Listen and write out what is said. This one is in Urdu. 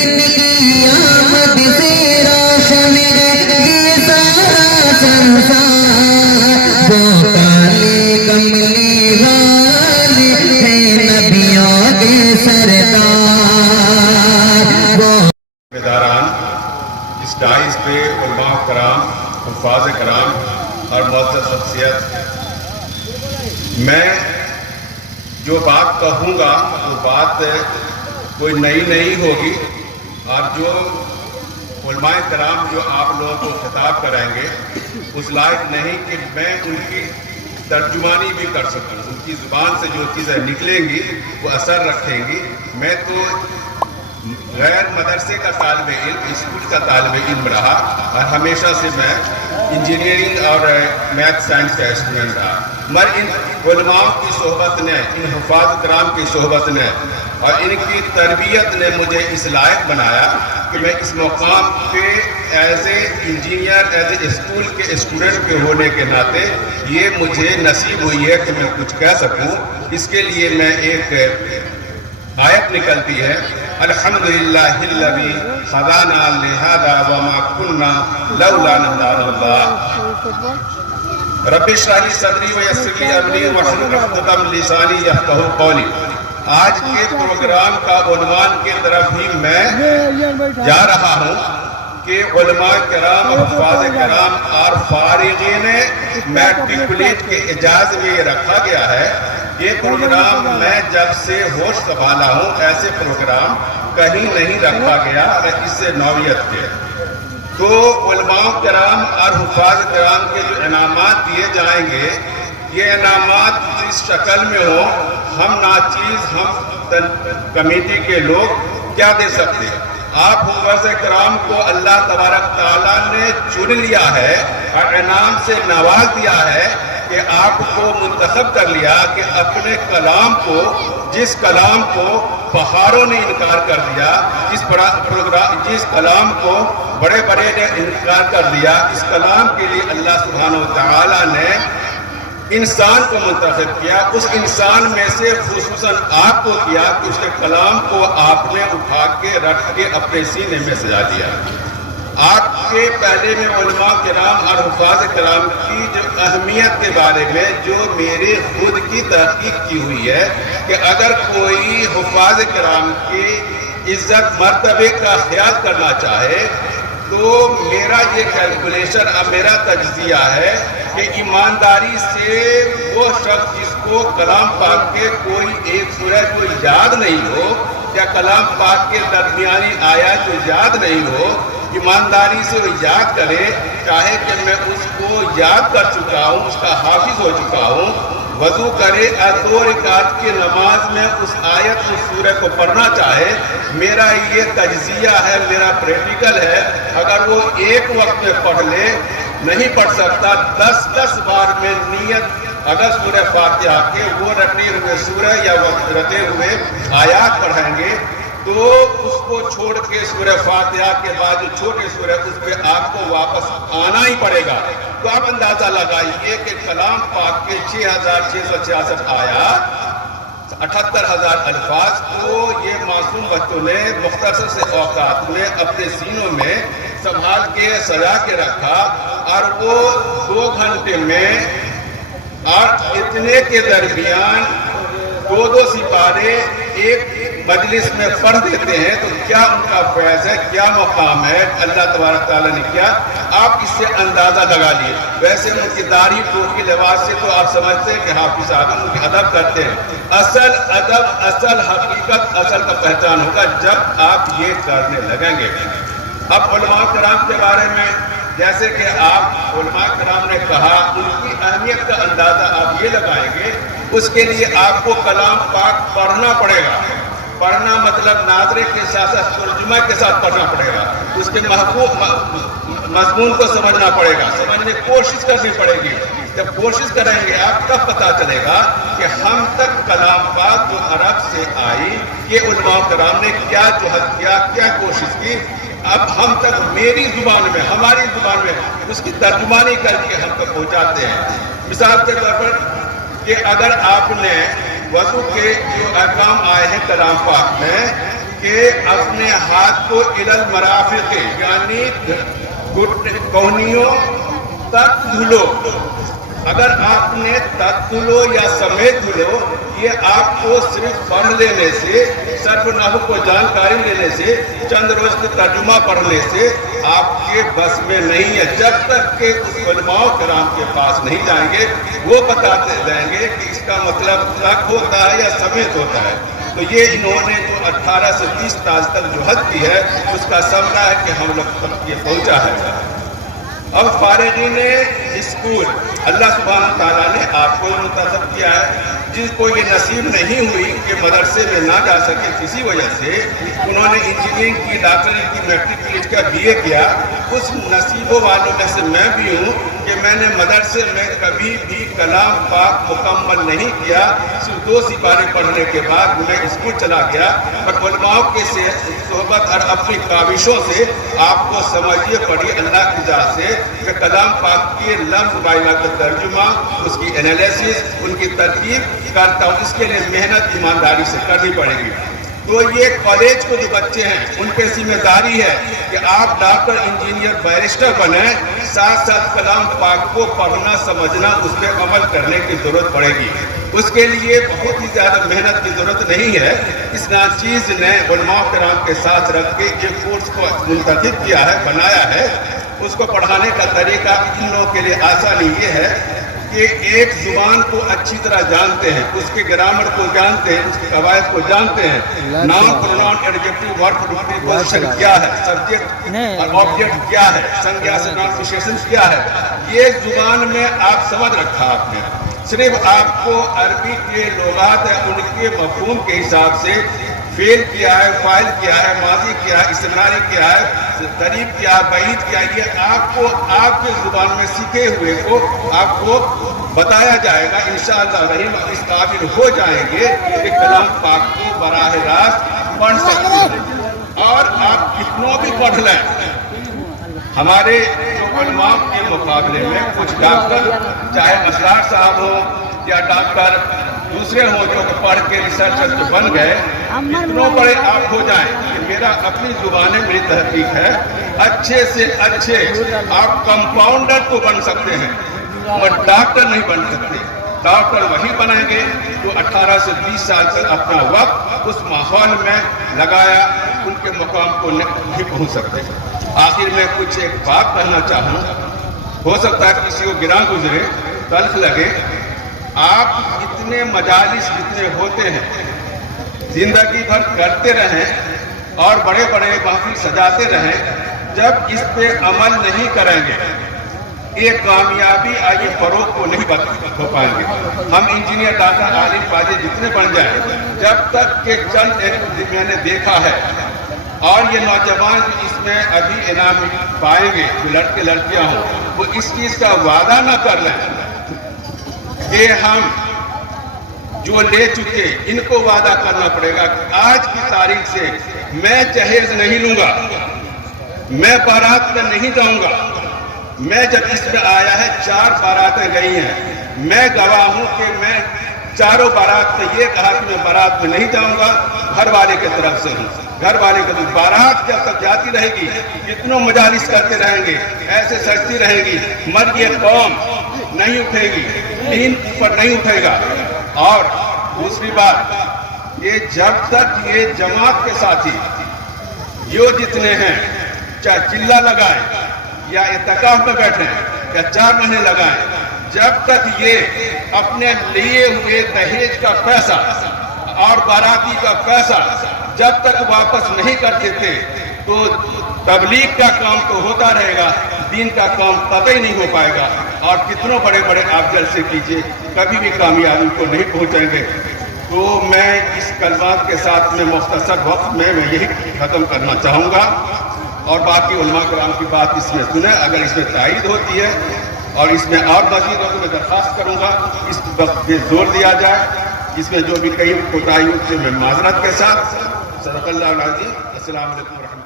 دین کی آمد سے روشن ہے یہ سارا سنسار، وہ کالے کملی والے ہیں نبیوں کے سردار۔ اس ڈائز پہ علماء کرام، حفاظ کرام اور معزز شخصیت، میں جو بات کہوں گا وہ بات کوئی نئی نہیں ہوگی، اور جو علماء کرام جو آپ لوگوں کو خطاب کریں گے اس لائق نہیں کہ میں ان کی ترجمانی بھی کر سکوں، ان کی زبان سے جو چیزیں نکلیں گی وہ اثر رکھیں گی۔ میں تو غیر مدرسے کا طالب علم، اسکول کا طالب علم رہا، اور ہمیشہ سے میں انجینئرنگ اور میتھ سائنس کا اسٹوڈنٹ رہا، مگر ان علماء کی صحبت نے، ان حفاظ کرام کی صحبت نے اور ان کی تربیت نے مجھے اس لائق بنایا کہ میں اس مقام پہ as a engineer, as a school کے اسٹوڈنٹ کے ہونے کے ناطے یہ مجھے نصیب ہوئی ہے کہ میں کچھ کہہ سکوں۔ اس کے لیے میں ایک آیت نکلتی ہے، الحمدللہ الذی ہدانا لہذا وما کننا لولا ان ہدانا اللہ، رب اشرح لی صدری ویسر لی امری واحلل عقدۃ من لسانی یفقہوا قولی۔ آج کے پروگرام کا عنوان کی طرف ہی میں جا رہا ہوں کہ علماء کرام، حفاظ کرام اور فارغین میٹریکولیٹ کے اعزاز میں یہ رکھا گیا ہے۔ یہ پروگرام میں جب سے ہوش سنبھالا ہوں ایسے پروگرام کہیں نہیں رکھا گیا اس سے نوعیت کے۔ تو علماء کرام اور حفاظ کرام کے جو انعامات دیے جائیں گے، یہ انعامات جس شکل میں ہو، ہم ناچیز، ہم کمیٹی کے لوگ کیا دے سکتے ہیں؟ آپ حفاظ کرام کو اللہ تبارک تعالیٰ نے چن لیا ہے اور انعام سے نواز دیا ہے کہ آپ کو منتخب کر لیا کہ اپنے کلام کو، جس کلام کو بہاروں نے انکار کر دیا، جس کلام کو بڑے بڑے نے انکار کر دیا، اس کلام کے لیے اللہ سبحانہ وتعالی نے انسان کو منتخب کیا۔ اس انسان میں سے خصوصاً آپ کو کیا کہ اس کے کلام کو آپ نے اٹھا کے رکھ کے اپنے سینے میں سجا دیا۔ آپ کے پہلے میں علماء کرام اور حفاظ کرام کی جو اہمیت کے بارے میں جو میرے خود کی تحقیق کی ہوئی ہے کہ اگر کوئی حفاظ کرام کی عزت مرتبے کا خیال کرنا چاہے تو میرا یہ کیلکولیشن اور میرا تجزیہ ہے کہ ایمانداری سے وہ شخص جس کو کلام پاک کے کوئی ایک سورہ جو یاد نہیں ہو یا کلام پاک کے درمیانی آیات جو یاد نہیں ہو، ایمانداری سے وہ یاد کرے، چاہے کہ میں اس کو یاد کر چکا ہوں، اس کا حافظ ہو چکا ہوں، وضو کرے اور 2 رکعت کی نماز میں اس آیت اس سورہ کو پڑھنا چاہے، میرا یہ تجزیہ ہے، میرا پریکٹیکل ہے۔ اگر وہ ایک وقت میں پڑھ لے، نہیں پڑھ سکتا، 10 بار میں نیت اگر سورہ فاتحہ کے وہ رٹے ہوئے سورہ یا رٹے ہوئے آیات پڑھیں گے تو اس کو چھوڑ کے سورہ فاتحہ کے بعد جو چھوٹے سورہ اس پہ آپ کو واپس آنا ہی پڑے گا۔ تو آپ اندازہ لگائیے کہ کلام پاک کے 6666 آیات، 78,000 الفاظ کو یہ معصوم بچوں نے مختصر سے اوقات میں اپنے سینوں میں سنبھال کے سجا کے رکھا، اور وہ 2 گھنٹے میں اور اتنے کے درمیان 2 سپارے ایک مجلس میں پڑھ دیتے ہیں، تو کیا ان کا فیض ہے، کیا مقام ہے اللہ تبارک تعالیٰ نے کیا، آپ اس سے اندازہ لگا لیے۔ ویسے ان کی داڑھی ٹوپی لباس سے تو آپ سمجھتے ہیں کہ حافظ آدم ان کی ادب کرتے ہیں۔ اصل ادب، اصل حقیقت، اصل کا پہچان ہوگا جب آپ یہ کرنے لگیں گے۔ اب علماء کرام کے بارے میں جیسے کہ آپ علماء کرام نے کہا، ان کی اہمیت کا اندازہ آپ یہ لگائیں گے، اس کے لیے آپ کو کلام پاک پڑھنا پڑے گا۔ پڑھنا مطلب ناظرے کے ساتھ ساتھ ترجمہ کے ساتھ پڑھنا پڑے گا، اس کے مضمون کو سمجھنا پڑے گا، سمجھنے کی کوشش کرنی پڑے گی۔ جب کوشش کریں گے آپ تب پتہ چلے گا کہ ہم تک کلام پاک جو عرب سے آئی، یہ علماء کرام نے کیا جہد کیا، کیا کوشش کی، اب ہم تک میری زبان میں، ہماری زبان میں اس کی ترجمانی کر کے ہم تک پہنچاتے ہیں۔ مثال کے طور پر کہ اگر آپ نے وضو کے جو احکام آئے ہیں کلام پاک میں، کہ اپنے ہاتھ کو الل مرافق یعنی کوہنیوں تک دھلو. اگر آپ نے تک دھلو یا سمیت دھلو، یہ آپ کو صرف پڑھ لینے سے، صرف نحو کو جانکاری لینے سے، چند روز کے ترجمہ پڑھنے سے آپ کے بس میں نہیں ہے. جب تک کہ علماء کرام کے پاس نہیں جائیں گے، وہ بتاتے جائیں گے کہ اس کا مطلب تک ہوتا ہے یا سمیت ہوتا ہے. تو یہ انہوں نے جو 18 سے 20 تاج تک جو حد کی ہے، اس کا ثمرہ ہے کہ ہم لوگ تک یہ پہنچا ہے. اب فارغین اسکول اللہ سبحانہ تعالیٰ نے آپ کو منتخب کیا ہے. جس کو یہ نصیب نہیں ہوئی کہ مدرسے میں نہ جا سکے کسی وجہ سے، انہوں نے انجینئرنگ کی، ڈاکٹری کی، میٹرک کا BA کیا. اس نصیبوں والوں میں سے میں بھی ہوں کہ میں نے مدرسے میں کبھی بھی کلام پاک مکمل نہیں کیا. صرف 2 سپارے پڑھنے کے بعد میں اسکول چلا گیا. پر علماء کے صحبت اور اپنی کاوشوں سے آپ کو سمجھیے پڑی اللہ کی ذات سے کہ کلام پاک کے لفظ بائنا کا ترجمہ، اس کی انالیسس، ان کی ترکیب کرتا ہوں. اس کے لیے محنت ایمانداری سے کرنی پڑے گی. تو یہ کالج کو جو بچے ہیں ان پہ ذمہ داری ہے کہ آپ ڈاکٹر، انجینئر، بیرسٹر بنیں، ساتھ ساتھ کلام پاک کو پڑھنا، سمجھنا، اس پہ عمل کرنے کی ضرورت پڑے گی. اس کے لیے بہت ہی زیادہ محنت کی ضرورت نہیں ہے. اس ناچیز نے علماء کرام کے ساتھ رکھ کے ایک کورس کو منتخب کیا ہے، بنایا ہے. اس کو پڑھانے کا طریقہ ان لوگوں کے لیے آسانی یہ ہے کہ ایک زبان کو اچھی طرح جانتے ہیں، اس کے گرامر کو جانتے ہیں، اس کے قواعد کو جانتے ہیں. ناؤن، پروناؤن، ایڈجیکٹو، ورب، پریپوزیشن کیا ہے، سبجیکٹ اور آبجیکٹ کیا ہے، سنجا سے نان کیا ہے. یہ زبان میں آپ سمجھ رکھا آپ نے. صرف آپ کو عربی کے لغات ہے، ان کے مفہوم کے حساب سے فعل کیا ہے، فاعل کیا ہے، ماضی کیا ہے، استمراری کیا ہے، طریق کیا ہے، بعید کیا ہے، یہ آپ کو آپ کے زبان میں سیکھے ہوئے کو آپ کو بتایا جائے گا. انشاءاللہ رحیم اس قابل ہو جائیں گے کہ کلام پاک کو براہ راست پڑھ سکتے ہیں. اور آپ کتنوں بھی پڑھ لیں. ہمارے جو علماء کے مقابلے میں کچھ ڈاکٹر، چاہے اسرار صاحب ہوں یا ڈاکٹر دوسرے ہوں جو کہ پڑھ کے ریسرچر جو بن گئے، اتنوں بڑے آپ ہو جائیں کہ میرا اپنی زبانیں میری تحقیق ہے، اچھے سے اچھے آپ کمپاؤنڈر تو بن سکتے ہیں مگر ڈاکٹر نہیں بن سکتے. ڈاکٹر وہی بنائیں گے جو 18 سے 20 سال تک اپنا وقت اس ماحول میں لگایا، ان کے مقام کو نہیں پہنچ سکتے. آخر میں کچھ ایک بات کہنا چاہوں. ہو سکتا ہے کسی کو گراں گزرے، تلخ لگے. آپ اتنے مجالس جتنے ہوتے ہیں زندگی بھر کرتے رہیں اور بڑے بڑے محفل سجاتے رہیں، جب اس پہ عمل نہیں کریں گے یہ کامیابی آگے فروغ کو نہیں ہو پائیں گے. ہم انجینئر، ڈاکٹر، عالم، فاضل جتنے بن جائیں، جب تک کہ چند ایک میں نے دیکھا ہے اور یہ نوجوان اس میں ابھی انعام پائیں گے جو لڑکے لڑکیاں ہوں، وہ اس چیز کا وعدہ نہ کر لیں کہ ہم جو لے چکے ان کو وعدہ کرنا پڑے گا کہ آج کی تاریخ سے میں جہیز نہیں لوں گا، میں بارات میں نہیں جاؤں گا. میں جب اس میں آیا ہے 4 باراتیں گئی ہیں، میں گواہ ہوں کہ میں چاروں بارات میں یہ کہا کہ میں بارات میں نہیں جاؤں گا، گھر والے کی طرف سے ہوں. گھر والے کی بارات جب تک جاتی رہے گی، کتنوں مجالس کرتے رہیں گے، ایسے سجتی رہے گی، مر یہ قوم نہیں اٹھے گی، دین پر نہیں اٹھے گا. اور دوسری بات یہ، جب تک یہ جماعت کے ساتھی یہ جتنے ہیں چاہے چلہ لگائیں یا اعتکاف میں بیٹھیں یا 4 مہینے لگائیں، جب تک یہ اپنے لیے ہوئے دہیج کا پیسہ اور باراتی کا پیسہ جب تک واپس نہیں کرتے تھے تو تبلیغ کا کام تو ہوتا رہے گا، دین کا کام قطعی نہیں ہو پائے گا. اور کتنوں بڑے بڑے آپ جلسے کیجئے، کبھی بھی کامیابی کو نہیں پہنچیں گے. تو میں اس کلمات کے ساتھ میں مختصر وقت میں یہی ختم کرنا چاہوں گا. اور باقی علماء کرام کی بات اس میں سنیں، اگر اس میں تائید ہوتی ہے اور اس میں اور مزید ہو تو میں درخواست کروں گا اس وقت پہ زور دیا جائے. اس میں جو بھی کئی کوتاہیوں سے میں معذرت کے ساتھ. صدق اللہ العظیم. السلام علیکم ورحمۃ اللہ.